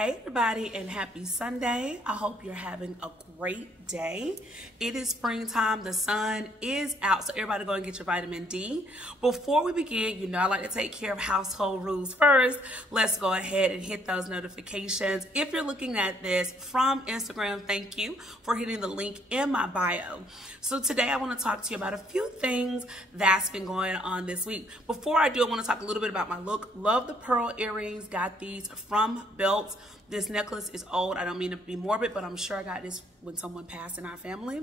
Hey everybody, and happy Sunday. I hope you're having a great day. It is springtime, the sun is out, so everybody go and get your vitamin D. Before we begin, you know I like to take care of household rules first. Let's go ahead and hit those notifications. If you're looking at this from Instagram, thank you for hitting the link in my bio. So today I want to talk to you about a few things that's been going on this week. Before I do, I want to talk a little bit about my look. Love the pearl earrings, got these from Belts. This necklace is old. I don't mean to be morbid, but I'm sure I got this when someone passed in our family.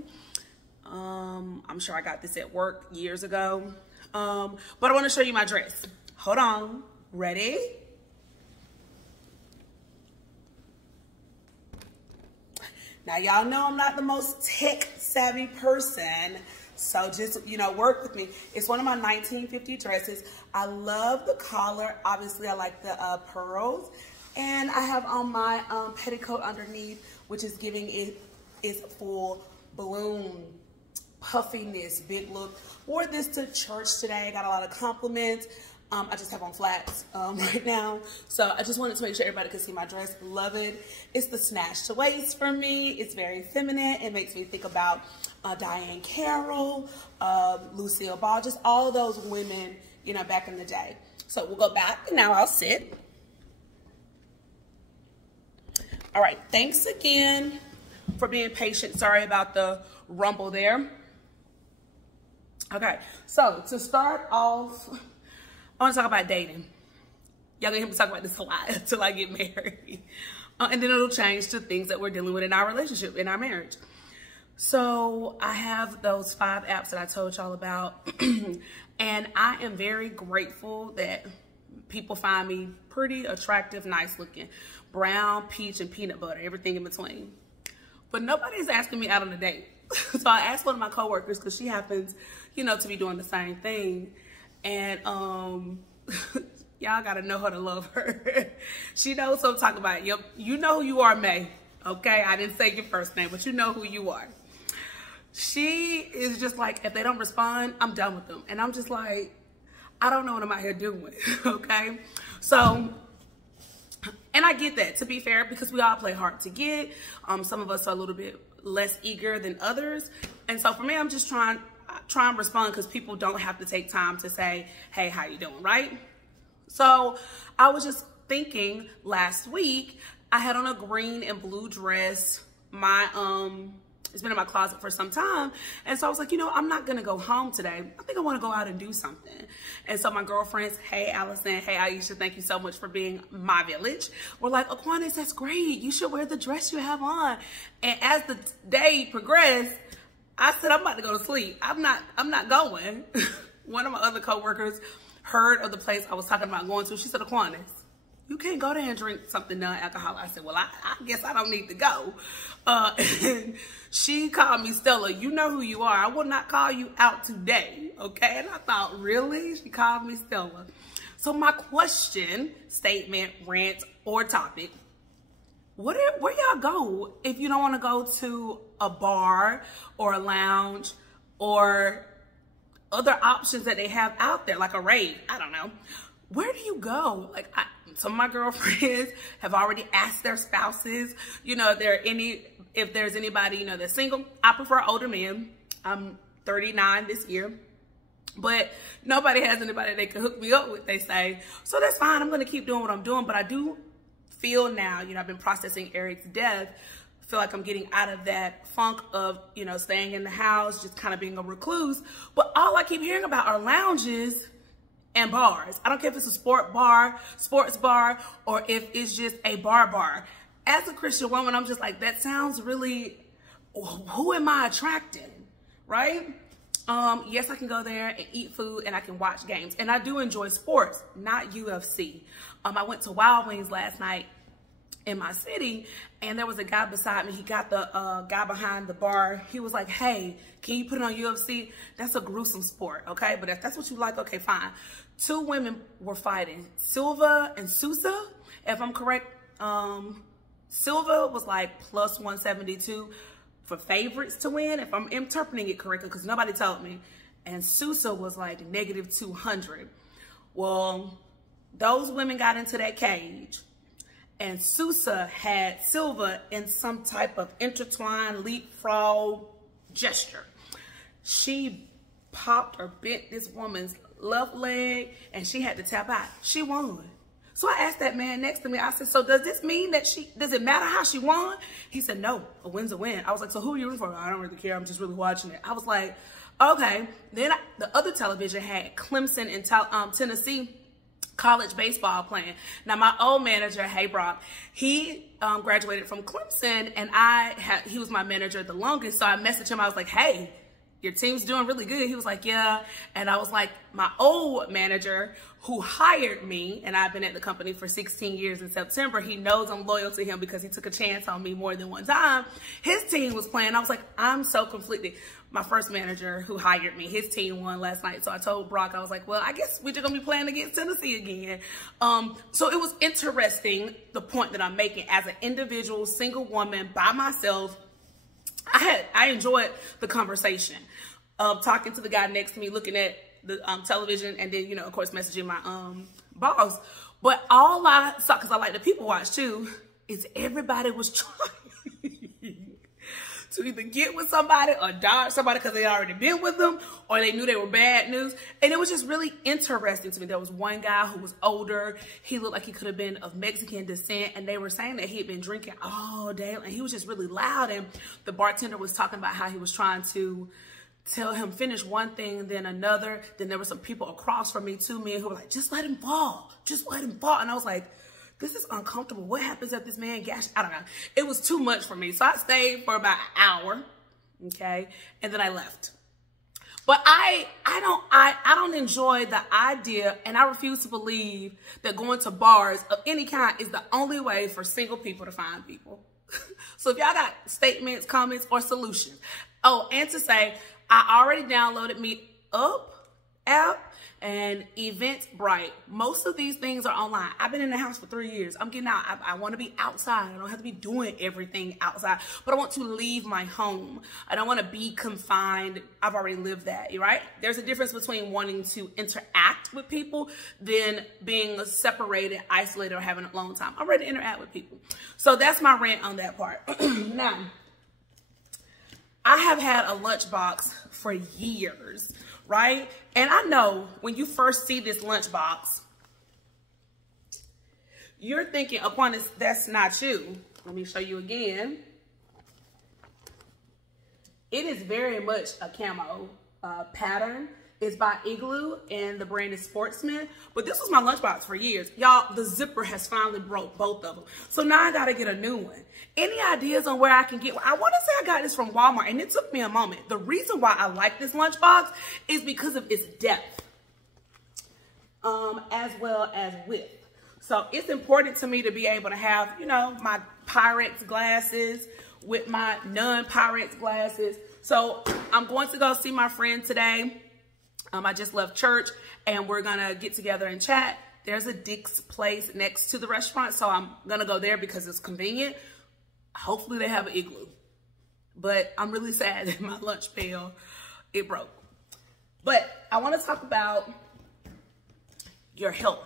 I'm sure I got this at work years ago. But I want to show you my dress. Hold on. Ready? Now, y'all know I'm not the most tech-savvy person, so just, work with me. It's one of my 1950 dresses. I love the collar. Obviously, I like the pearls. And I have on my petticoat underneath, which is giving it its full bloom, puffiness, big look. Wore this to church today. Got a lot of compliments. I just have on flats right now. So I just wanted to make sure everybody could see my dress. Love it. It's the snatched waist for me. It's very feminine. It makes me think about Diane Carroll, Lucille Ball, just all those women, back in the day. So we'll go back and now I'll sit. All right, thanks again for being patient. Sorry about the rumble there. Okay, so to start off, I want to talk about dating. Y'all gonna hear me talk about this a lot until I get married. And then it'll change to things that we're dealing with in our relationship, in our marriage. So I have those 5 apps that I told y'all about. And I am very grateful that people find me pretty attractive, nice looking. Brown, peach, and peanut butter, everything in between. But nobody's asking me out on a date. So I asked one of my coworkers, because she happens, to be doing the same thing. And y'all gotta know her to love her. She knows what I'm talking about. Yep, you know who you are, May. Okay, I didn't say your first name, but you know who you are. She is just like, if they don't respond, I'm done with them. And I'm just like, I don't know what I'm out here doing, okay? So, and I get that, to be fair, because we all play hard to get. Some of us are a little bit less eager than others. And so for me, I'm just trying to respond, because people don't have to take time to say, hey, how you doing, right? So I was just thinking last week, I had on a green and blue dress. It's been in my closet for some time. And so I was like, I'm not gonna go home today. I think I wanna go out and do something. And so my girlfriends, hey Allison, hey Aisha, thank you so much for being my village. We're like, Aquanis, that's great. You should wear the dress you have on. And as the day progressed, I said, I'm about to go to sleep. I'm not going. One of my other coworkers heard of the place I was talking about going to. She said, Aquanis, you can't go there and drink something non-alcoholic. I said, well, I guess I don't need to go. And she called me Stella. You know who you are. I will not call you out today, okay? And I thought, really? She called me Stella. So my question, statement, rant, or topic, where y'all go if you don't want to go to a bar or a lounge or other options that they have out there, like a rave? I don't know. Where do you go? Like, some of my girlfriends have already asked their spouses, if there's anybody, that's single. I prefer older men. I'm 39 this year, but nobody has anybody they can hook me up with, they say. So that's fine. I'm going to keep doing what I'm doing, but I do feel now, I've been processing Eric's death. Feel like I'm getting out of that funk of, staying in the house, just kind of being a recluse. But all I keep hearing about are lounges and bars. I don't care if it's a sports bar, or if it's just a bar. As a Christian woman, I'm just like, that sounds really, who am I attracting, right? Yes, I can go there and eat food and I can watch games. And I do enjoy sports, not UFC. I went to Wild Wings last night in my city, and there was a guy beside me. He got the guy behind the bar. He was like, hey, can you put it on UFC? That's a gruesome sport, okay? But if that's what you like, okay, fine. 2 women were fighting, Silva and Sousa, if I'm correct. Silva was like plus 172 for favorites to win, if I'm interpreting it correctly, because nobody told me. And Sousa was like negative 200. Well, those women got into that cage, and Sousa had Silva in some type of intertwined leapfrog gesture. She popped or bent this woman's left leg, and she had to tap out. She won. So I asked that man next to me, I said, so does this mean that does it matter how she won? He said, no, a win's a win. I was like, so who are you rooting for? I don't really care. I'm just really watching it. I was like, okay. Then the other television had Clemson and Tennessee college baseball playing. Now, my old manager, hey Brock, he graduated from Clemson, and he was my manager the longest. So I messaged him. I was like, hey, your team's doing really good. He was like, yeah. And I was like, my old manager who hired me, and I've been at the company for 16 years in September, he knows I'm loyal to him because he took a chance on me more than one time. His team was playing. I was like, I'm so conflicted. My first manager who hired me, his team won last night. So I told Brock, I was like, well, I guess we're just going to be playing against Tennessee again. So it was interesting, the point that I'm making as an individual, single woman by myself. I enjoyed the conversation of talking to the guy next to me, looking at the television, and then, you know, of course, messaging my boss. But all I saw, because I like to people watch too, is everybody was trying to either get with somebody or dodge somebody because they already been with them, or they knew they were bad news. And it was just really interesting to me. There was one guy who was older. He looked like he could have been of Mexican descent, and they were saying that he had been drinking all day, and he was just really loud. And the bartender was talking about how he was trying to tell him finish one thing and then another. Then there were some people across from me, 2 men, who were like, just let him fall. Just let him fall. And I was like, this is uncomfortable. What happens if this man gash? I don't know. It was too much for me. So I stayed for about an hour, okay? And then I left. But I don't enjoy the idea, and I refuse to believe that going to bars of any kind is the only way for single people to find people. So if y'all got statements, comments, or solutions. Oh, and to say, I already downloaded Meetup app and Eventbrite. Most of these things are online. I've been in the house for 3 years. I'm getting out. I want to be outside. I don't have to be doing everything outside, but I want to leave my home. I don't want to be confined. I've already lived that, right? There's a difference between wanting to interact with people than being separated, isolated, or having a long time. I'm ready to interact with people. So that's my rant on that part. Now, I have had a lunchbox for years, right? And I know when you first see this lunchbox, you're thinking, upon this, that's not you. Let me show you again. It is very much a camo pattern. It's by Igloo, and the brand is Sportsman. But this was my lunchbox for years. Y'all, the zipper has finally broke both of them. So now I gotta get a new one. Any ideas on where I can get one? I wanna say I got this from Walmart, and it took me a moment. The reason why I like this lunchbox is because of its depth, as well as width. So it's important to me to be able to have, you know, my Pyrex glasses with my non-Pyrex glasses. So I'm going to go see my friend today. I just left church, and we're gonna get together and chat. There's a Dick's place next to the restaurant, so I'm gonna go there because it's convenient. Hopefully they have an Igloo. But I'm really sad that my lunch pail, it broke. But I wanna talk about your health.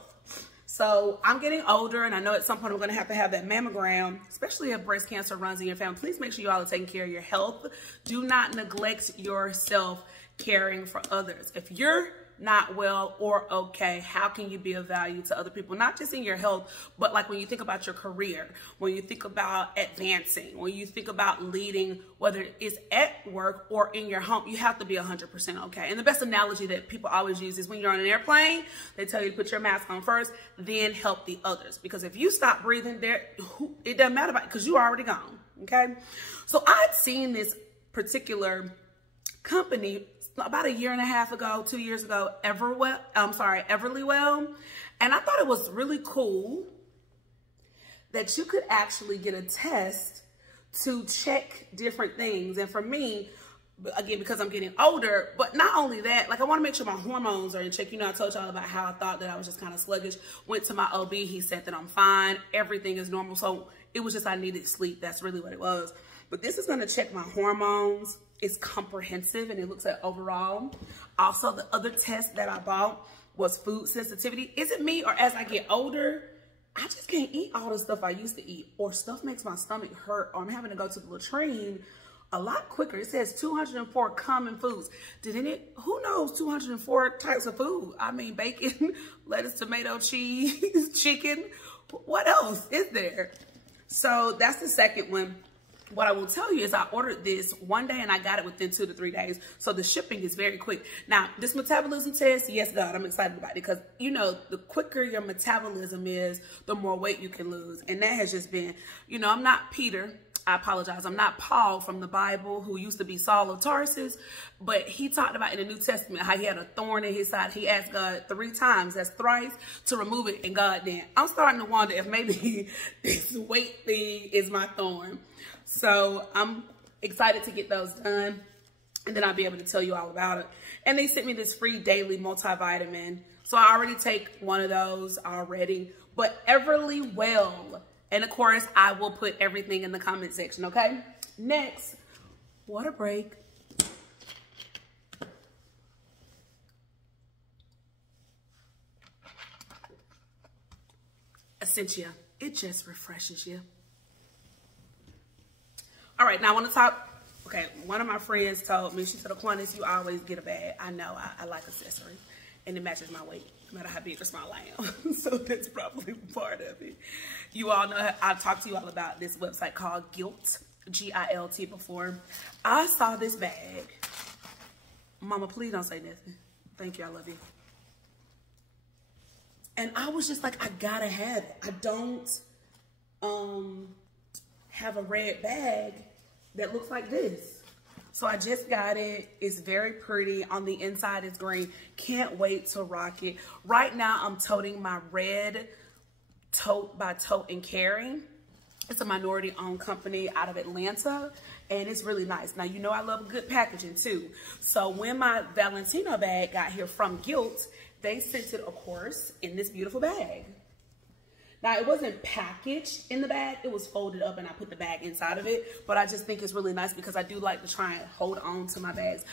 So I'm getting older, and I know at some point I'm gonna have to have that mammogram, especially if breast cancer runs in your family. Please make sure you all are taking care of your health. Do not neglect yourself caring for others. If you're not well or okay, how can you be of value to other people? Not just in your health, but like when you think about your career, when you think about advancing, when you think about leading, whether it's at work or in your home, you have to be 100% okay. And the best analogy that people always use is when you're on an airplane, they tell you to put your mask on first, then help the others. Because if you stop breathing, it doesn't matter about it because you're already gone, okay? So I'd seen this particular company about 1.5 years ago, 2 years ago, everlywell. And I thought it was really cool that you could actually get a test to check different things. And for me, again, because I'm getting older, but not only that, like I want to make sure my hormones are in check. You know, I told y'all about how I thought that I was just kind of sluggish. Went to my OB, he said that I'm fine. Everything is normal. So it was just I needed sleep. That's really what it was. But this is going to check my hormones. It's comprehensive, and it looks at overall. Also, the other test that I bought was food sensitivity. Is it me, or as I get older, I just can't eat all the stuff I used to eat, or stuff makes my stomach hurt, or I'm having to go to the latrine a lot quicker. It says 204 common foods. Who knows 204 types of food? I mean, bacon, lettuce, tomato, cheese, chicken. What else is there? So that's the second one. What I will tell you is I ordered this one day and I got it within 2 to 3 days. So the shipping is very quick. Now, this metabolism test, yes, God, I'm excited about it because, you know, the quicker your metabolism is, the more weight you can lose. And that has just been, you know, I'm not Peter. I apologize. I'm not Paul from the Bible, who used to be Saul of Tarsus, but he talked about in the New Testament how he had a thorn in his side. He asked God 3 times, that's thrice, to remove it, and God didn't. I'm starting to wonder if maybe this weight thing is my thorn. So I'm excited to get those done, and then I'll be able to tell you all about it. And they sent me this free daily multivitamin. So I already take one of those already, but everlywell. And of course, I will put everything in the comment section, okay? Next, water break. Essentia, it just refreshes you. All right, now I want to talk. Okay, one of my friends told me, she said, Aquinas, you always get a bag. I know, I like accessories, and it matches my weight, no matter how big or small I am. So that's probably part of it. You all know, I've talked to you all about this website called Gilt, G-I-L-T before. I saw this bag. Mama, please don't say nothing. Thank you, I love you. And I was just like, I gotta have it. I don't have a red bag that looks like this. So I just got it. It's very pretty. On the inside it's green. Can't wait to rock it. Right now I'm toting my red tote by Tote and Carry. It's a minority owned company out of Atlanta, and it's really nice. Now, you know I love good packaging too. So when my Valentino bag got here from Gilt, they sent it, of course, in this beautiful bag. Now, it wasn't packaged in the bag. It was folded up and I put the bag inside of it. But I just think it's really nice because I do like to try and hold on to my bags.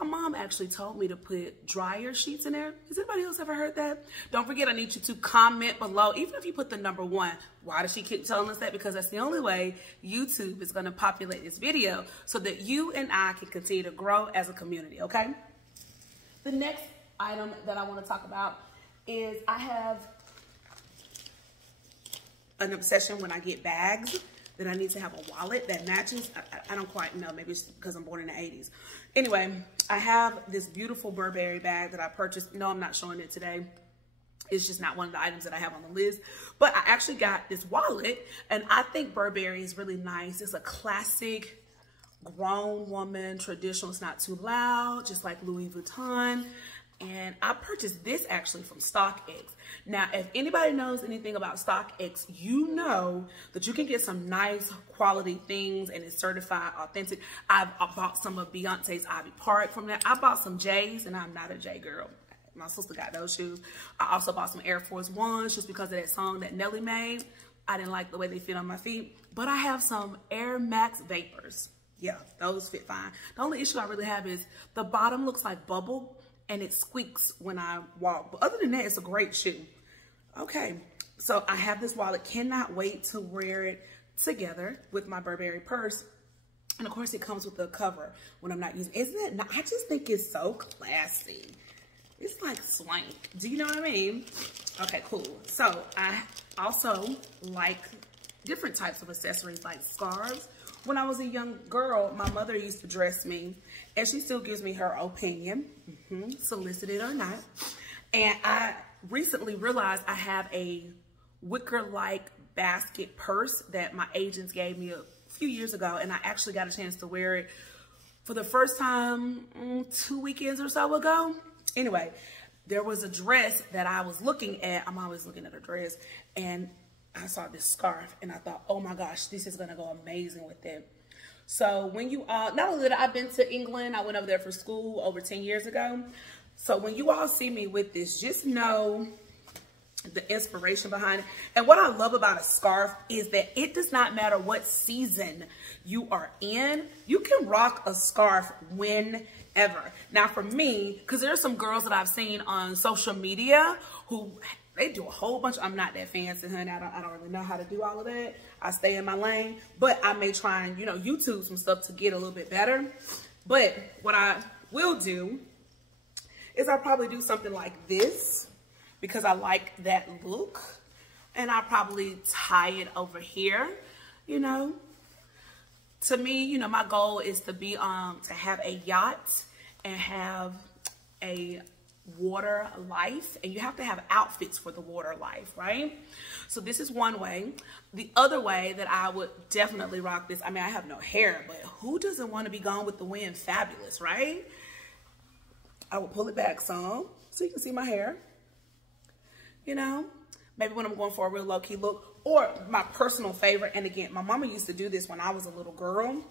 My mom actually told me to put dryer sheets in there. Has anybody else ever heard that? Don't forget, I need you to comment below. Even if you put the number 1. Why does she keep telling us that? Because that's the only way YouTube is going to populate this video so that you and I can continue to grow as a community, okay? The next item that I want to talk about is I have an obsession when I get bags that I need to have a wallet that matches. I don't quite know. Maybe it's because I'm born in the 80s. Anyway, I have this beautiful Burberry bag that I purchased. No, I'm not showing it today. It's just not one of the items that I have on the list. But I actually got this wallet, and I think Burberry is really nice. It's a classic grown woman, traditional. It's not too loud, just like Louis Vuitton. And I purchased this actually from StockX. Now, if anybody knows anything about StockX, you know that you can get some nice quality things and it's certified authentic. I bought some of Beyonce's Ivy Park from there. I bought some J's, and I'm not a J girl. My sister got those shoes. I also bought some Air Force Ones just because of that song that Nelly made. I didn't like the way they fit on my feet. But I have some Air Max Vapors. Yeah, those fit fine. The only issue I really have is the bottom looks like bubble, and it squeaks when I walk. But other than that, it's a great shoe. Okay, so I have this wallet. Cannot wait to wear it together with my Burberry purse. And of course, it comes with a cover when I'm not using it. Isn't it? Not, I just think it's so classy. It's like swank. Do you know what I mean? Okay, cool. So I also like different types of accessories like scarves. When I was a young girl, my mother used to dress me, and she still gives me her opinion, solicited or not. And I recently realized I have a wicker-like basket purse that my agents gave me a few years ago, and I actually got a chance to wear it for the first time 2 weekends or so ago. Anyway, there was a dress that I was looking at. I'm always looking at a dress, and I saw this scarf and I thought, oh my gosh, this is gonna go amazing with it. So when you all, not only that I've been to England, I went over there for school over 10 years ago. So when you all see me with this, just know the inspiration behind it. And what I love about a scarf is that it does not matter what season you are in, you can rock a scarf whenever. Now for me, because there are some girls that I've seen on social media who They do a whole bunch. I'm not that fancy, honey. I don't really know how to do all of that. I stay in my lane, but I may try and, you know, YouTube some stuff to get a little bit better. But what I will do is I'll probably do something like this because I like that look. And I'll probably tie it over here, you know. To me, you know, my goal is to be to have a yacht and have a water life, and you have to have outfits for the water life, right? So this is one way. The other way that I would definitely rock this, I mean, I have no hair, but who doesn't want to be gone with the wind fabulous, right? I will pull it back some so you can see my hair, you know. Maybe when I'm going for a real low-key look, or my personal favorite, and again, my mama used to do this when I was a little girl.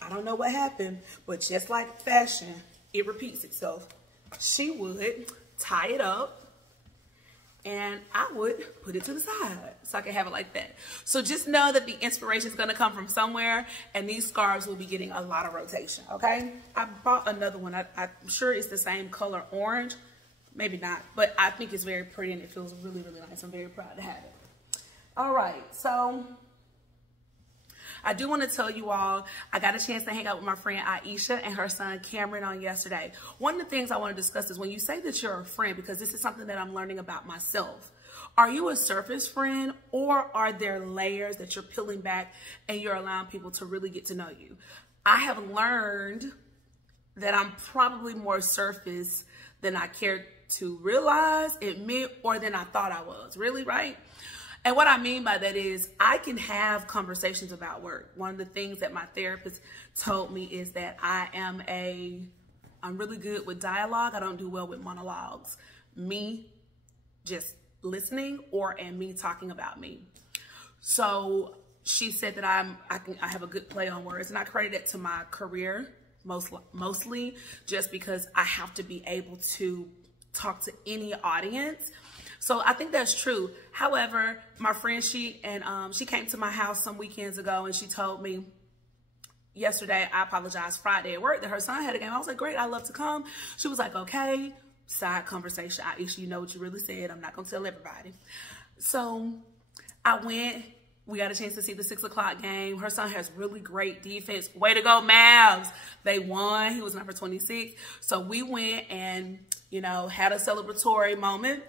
I don't know what happened, but just like fashion, it repeats itself. She would tie it up, and I would put it to the side so I can have it like that. So just know that the inspiration is going to come from somewhere, and these scarves will be getting a lot of rotation, okay? I bought another one. I'm sure it's the same color, orange. Maybe not, but I think it's very pretty and it feels really, really nice. I'm very proud to have it. All right, so I do want to tell you all, I got a chance to hang out with my friend Aisha and her son Cameron on yesterday. One of the things I want to discuss is when you say that you're a friend, because this is something that I'm learning about myself. Are you a surface friend, or are there layers that you're peeling back and you're allowing people to really get to know you? I have learned that I'm probably more surface than I care to realize, admit, or than I thought I was, really, right? And what I mean by that is I can have conversations about work. One of the things that my therapist told me is that I'm really good with dialogue. I don't do well with monologues. Me just listening and me talking about me. So she said that I have a good play on words, and I credit it to my career mostly just because I have to be able to talk to any audience. So I think that's true. However, my friend, she came to my house some weekends ago, and she told me yesterday, I apologized, Friday at work, that her son had a game. I was like, great, I'd love to come. She was like, okay. Side conversation, Aisha, you know what you really said. I'm not gonna tell everybody. So I went. We got a chance to see the 6 o'clock game. Her son has really great defense. Way to go, Mavs. They won. He was number 26. So we went and, you know, had a celebratory moment.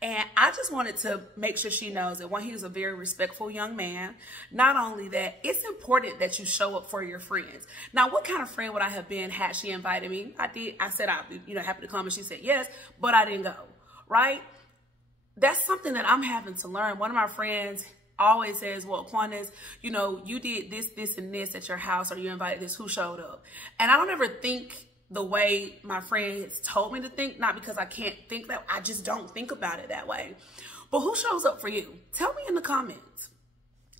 And I just wanted to make sure she knows that, one, he was a very respectful young man. Not only that, it's important that you show up for your friends. Now, what kind of friend would I have been had she invited me? I said I'd be, you know, happy to come, and she said yes, but I didn't go, right? That's something that I'm having to learn. One of my friends always says, well, Quanez, you know, you did this, this, and this at your house, or you invited this, who showed up? And I don't ever think the way my friend has told me to think, not because I can't think that, I just don't think about it that way. But who shows up for you? Tell me in the comments.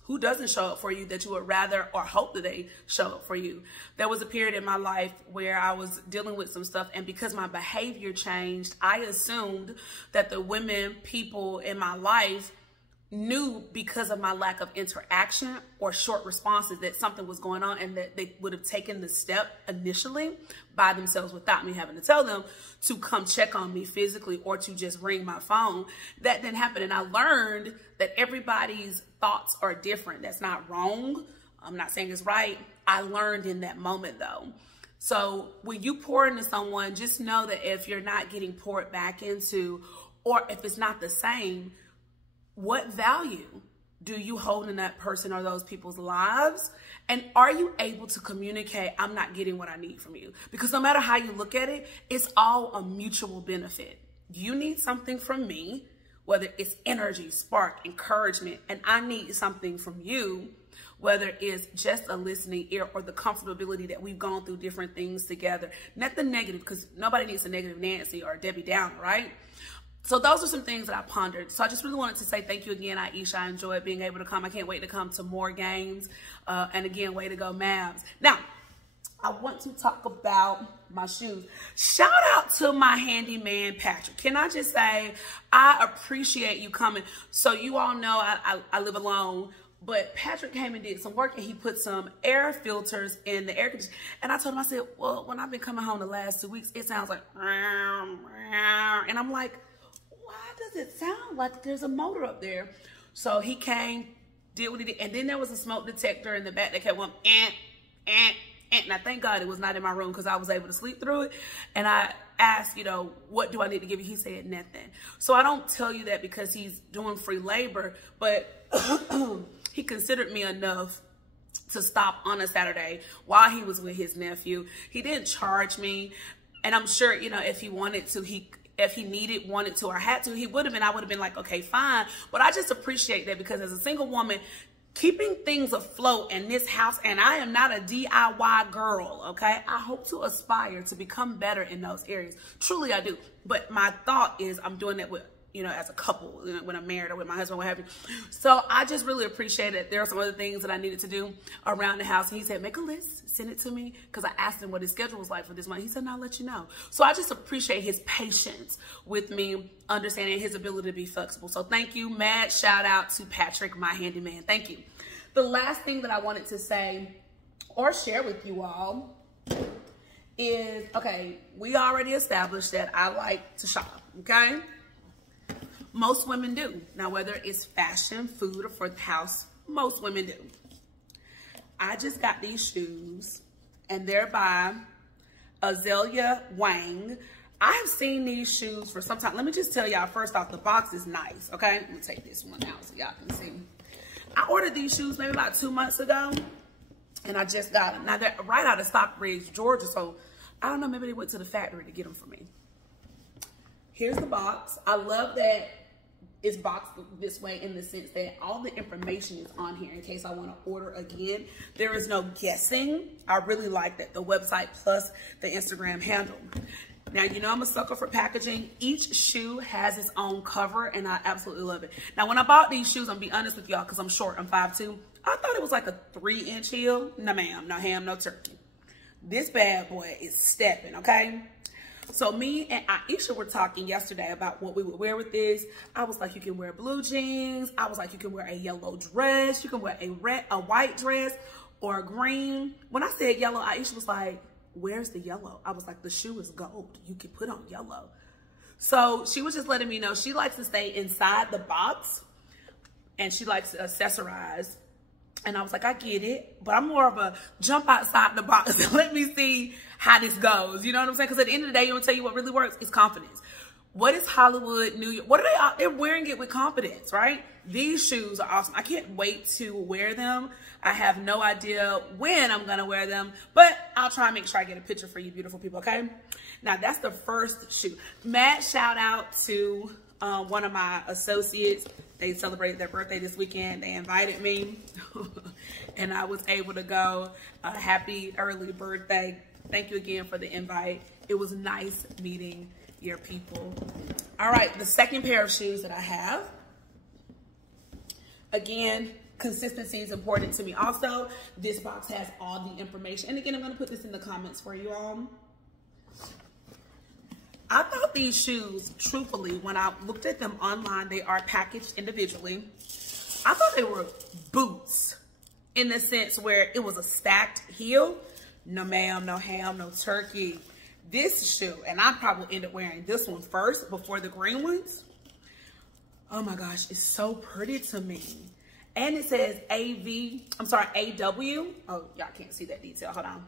Who doesn't show up for you that you would rather or hope that they show up for you? There was a period in my life where I was dealing with some stuff, and because my behavior changed, I assumed that the people in my life knew, because of my lack of interaction or short responses, that something was going on, and that they would have taken the step initially by themselves without me having to tell them to come check on me physically or to just ring my phone. That didn't happen. And I learned that everybody's thoughts are different. That's not wrong. I'm not saying it's right. I learned in that moment though. So when you pour into someone, just know that if you're not getting poured back into, or if it's not the same, what value do you hold in that person or those people's lives? And are you able to communicate, I'm not getting what I need from you? Because no matter how you look at it, it's all a mutual benefit. You need something from me, whether it's energy, spark, encouragement, and I need something from you, whether it's just a listening ear or the comfortability that we've gone through different things together. Not the negative, because nobody needs a negative Nancy or a Debbie Downer, right? So those are some things that I pondered. So I just really wanted to say thank you again, Aisha. I enjoyed being able to come. I can't wait to come to more games. And again, way to go, Mavs. Now, I want to talk about my shoes. Shout out to my handyman, Patrick. Can I just say, I appreciate you coming. So you all know I live alone, but Patrick came and did some work, and he put some air filters in the air conditioner. And I told him, I said, well, when I've been coming home the last 2 weeks, it sounds like, and I'm like, why does it sound like there's a motor up there? So he came, did what he did, and then there was a smoke detector in the back that kept going, and I thank God it was not in my room because I was able to sleep through it. And I asked, you know, what do I need to give you? He said nothing. So I don't tell you that because he's doing free labor, but he considered me enough to stop on a Saturday while he was with his nephew. He didn't charge me. And I'm sure, you know, if he wanted to, if he wanted to, or had to, he would have been, I would have been like, okay, fine. But I just appreciate that because as a single woman, keeping things afloat in this house, and I am not a DIY girl, okay? I hope to aspire to become better in those areas. Truly, I do. But my thought is I'm doing that with, you know, as a couple, you know, when I'm married or with my husband, what have you. So I just really appreciate it. There are some other things that I needed to do around the house. And he said, make a list, send it to me. Because I asked him what his schedule was like for this month. He said, no, I'll let you know. So I just appreciate his patience with me, understanding his ability to be flexible. So thank you. Mad shout out to Patrick, my handyman. Thank you. The last thing that I wanted to say or share with you all is, okay, we already established that I like to shop, okay? Most women do. Now, whether it's fashion, food, or for the house, most women do. I just got these shoes, and they're by Azalea Wang. I have seen these shoes for some time. Let me just tell y'all, first off, the box is nice, okay? Let me take this one out so y'all can see. I ordered these shoes maybe about 2 months ago, and I just got them. Now, they're right out of Stockbridge, Georgia, so I don't know, maybe they went to the factory to get them for me. Here's the box. I love that it's boxed this way in the sense that all the information is on here in case I want to order again. There is no guessing. I really like that, the website plus the Instagram handle. Now, you know I'm a sucker for packaging. Each shoe has its own cover, and I absolutely love it. Now, when I bought these shoes, I'm gonna be honest with y'all because I'm short, I'm 5'2". I thought it was like a 3-inch heel. No, ma'am, no ham, no turkey. This bad boy is stepping, okay? So me and Aisha were talking yesterday about what we would wear with this. I was like, you can wear blue jeans. I was like, you can wear a yellow dress. You can wear a white dress or a green. When I said yellow, Aisha was like, where's the yellow? I was like, the shoe is gold. You can put on yellow. So she was just letting me know she likes to stay inside the box and she likes to accessorize. And I was like, I get it, but I'm more of a jump outside the box and let me see how this goes. You know what I'm saying? Because at the end of the day, you want to tell you what really works is confidence. What is Hollywood, New York? What are they out there wearing it with confidence, right? These shoes are awesome. I can't wait to wear them. I have no idea when I'm going to wear them, but I'll try and make sure I get a picture for you beautiful people, okay? Now, that's the first shoe. Mad shout out to one of my associates. They celebrated their birthday this weekend. They invited me, and I was able to go. Happy early birthday. Thank you again for the invite. It was nice meeting your people. All right, the second pair of shoes that I have. Again, consistency is important to me. Also, this box has all the information. And again, I'm going to put this in the comments for you all. I thought these shoes, truthfully, when I looked at them online, they are packaged individually. I thought they were boots in the sense where it was a stacked heel. No ma'am, no ham, no turkey. This shoe, and I probably end up wearing this one first before the green ones. Oh my gosh, it's so pretty to me. And it says AW. Oh, y'all can't see that detail, hold on.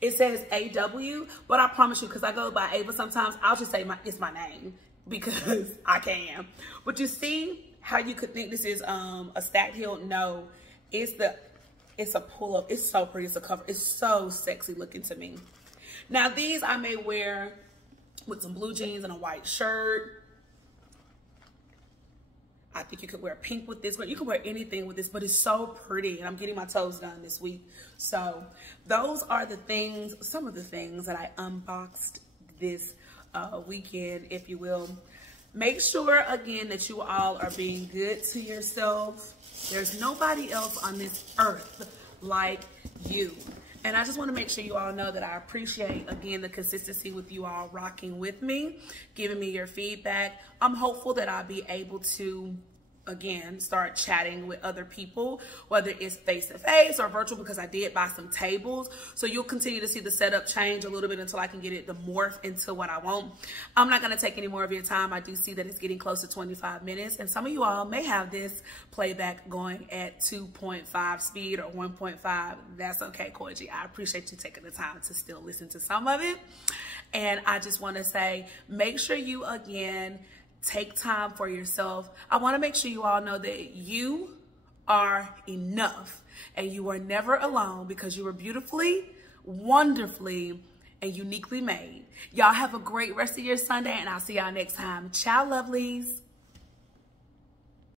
It says AW, but I promise you, because I go by Ava sometimes, I'll just say it's my name because I can. But you see how you could think this is a stacked heel? No, it's a pull-up. It's so pretty. It's a cover. It's so sexy looking to me. Now, these I may wear with some blue jeans and a white shirt. I think you could wear pink with this, but you can wear anything with this, but it's so pretty, and I'm getting my toes done this week. So those are the things, some of the things that I unboxed this weekend, if you will. Make sure, again, that you all are being good to yourself. There's nobody else on this earth like you. And I just want to make sure you all know that I appreciate, again, the consistency with you all rocking with me, giving me your feedback. I'm hopeful that I'll be able to again, start chatting with other people, whether it's face-to-face or virtual, because I did buy some tables. So you'll continue to see the setup change a little bit until I can get it to morph into what I want. I'm not going to take any more of your time. I do see that it's getting close to 25 minutes, and some of you all may have this playback going at 2.5 speed or 1.5. That's okay, Koiji. I appreciate you taking the time to still listen to some of it. And I just want to say, make sure you, again, take time for yourself. I want to make sure you all know that you are enough and you are never alone, because you are beautifully, wonderfully, and uniquely made. Y'all have a great rest of your Sunday, and I'll see y'all next time. Ciao, lovelies.